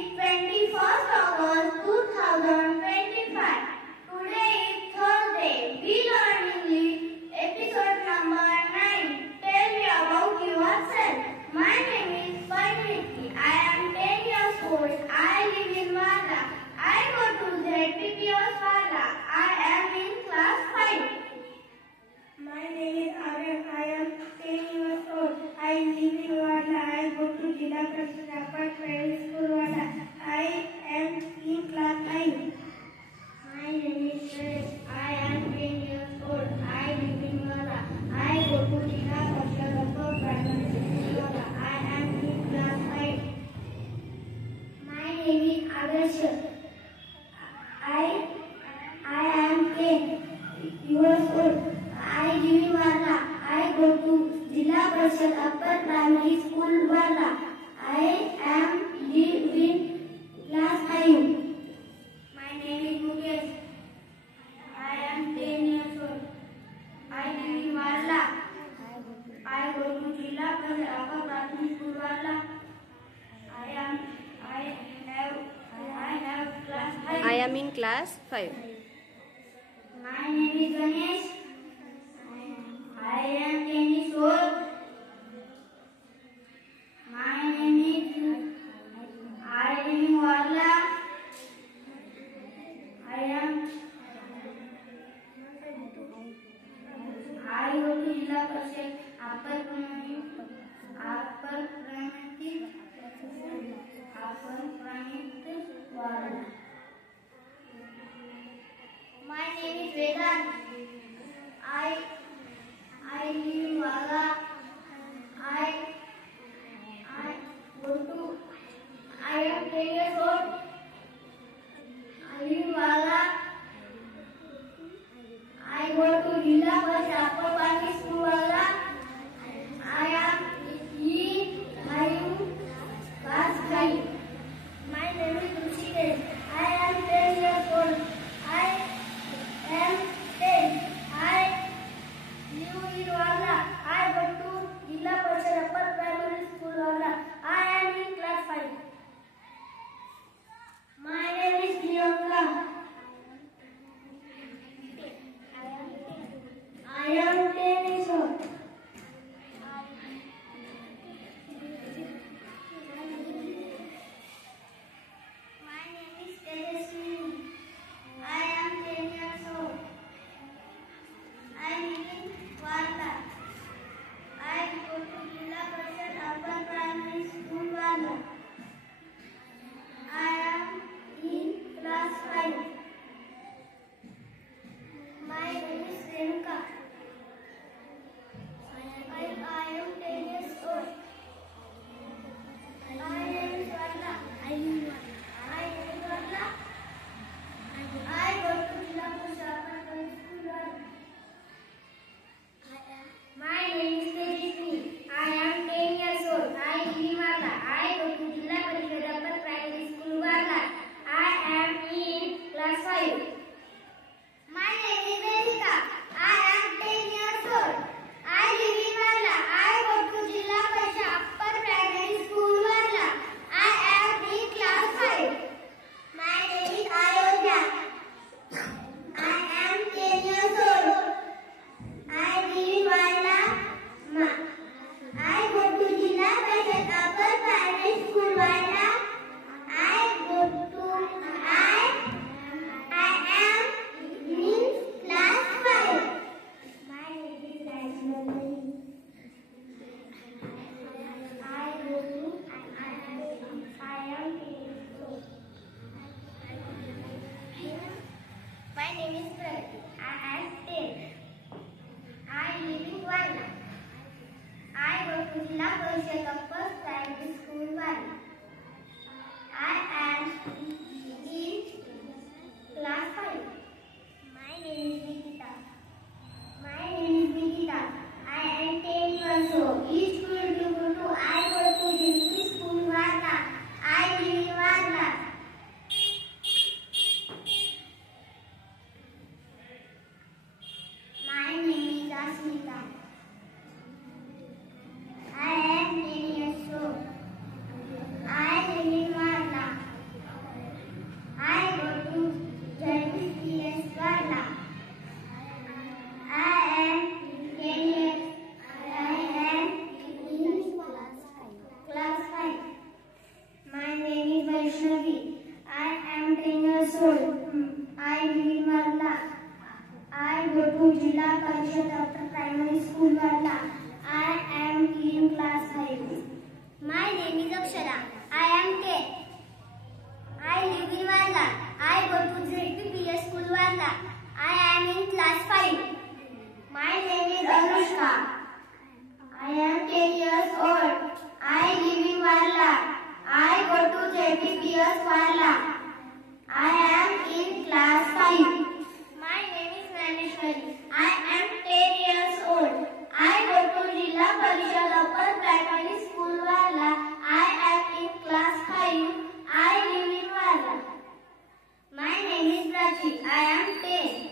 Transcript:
is 21st August 2025. Today is Thursday. We learn English episode number 9. Tell me about yourself. My name is Parvati. I am 10 years old. I live in Wada. I go to ZPPS Wada. I am in class 5. My name is Aryan. I am 10 years old. I live in Wada. I go to Jila Prasad Primary School Wada. I am in class 5. My name is Suresh. I am 10 years old. I live in Wada. I go to Jila Prasad Primary School Wada. I am in class 5. My name is Adarsh. I am 10 years old. I live in Wada. I go to Jila Prasad Upper Primary School Wada. I am live in class 5. My name is Mukesh. I am 10 years old. I live in Wada. I go to Jila Prasad Upper Primary School Wada. I have class 5. I am in class 5. My name is Ganesh. I am 10 years old. My name is I live in Wada. I go to Jila Prasad Upper Primary Wada. My name is Vedant. I live in Wada. I am 10 years old. I live in Wada. I go to Jila Prasad Upper Primary School Wada. I am in class 5. My name is Rushikesh. I am 10 years old. I am 10. I live in Wada. I go to Jila Prasad Upper Primary School Wada. I am in class 5. old. I live in Varla. I go to Jilla Parishad Upper Primary School, Varla. I am in class 5. My name is Akshara. I am 10. I live in Varla. I go to ZPPS School, Varla. I am in class 5. My name is Anushka. I am 10 years old. I live in Varla. I go to JPPS Varla. I am in class 5. My name is Naneshwari. I am 10 years old. I go to Jilla Parishad Upper Primary School, Varla. I am in class 5. I live in Varla. My name is Prachi. I am 10.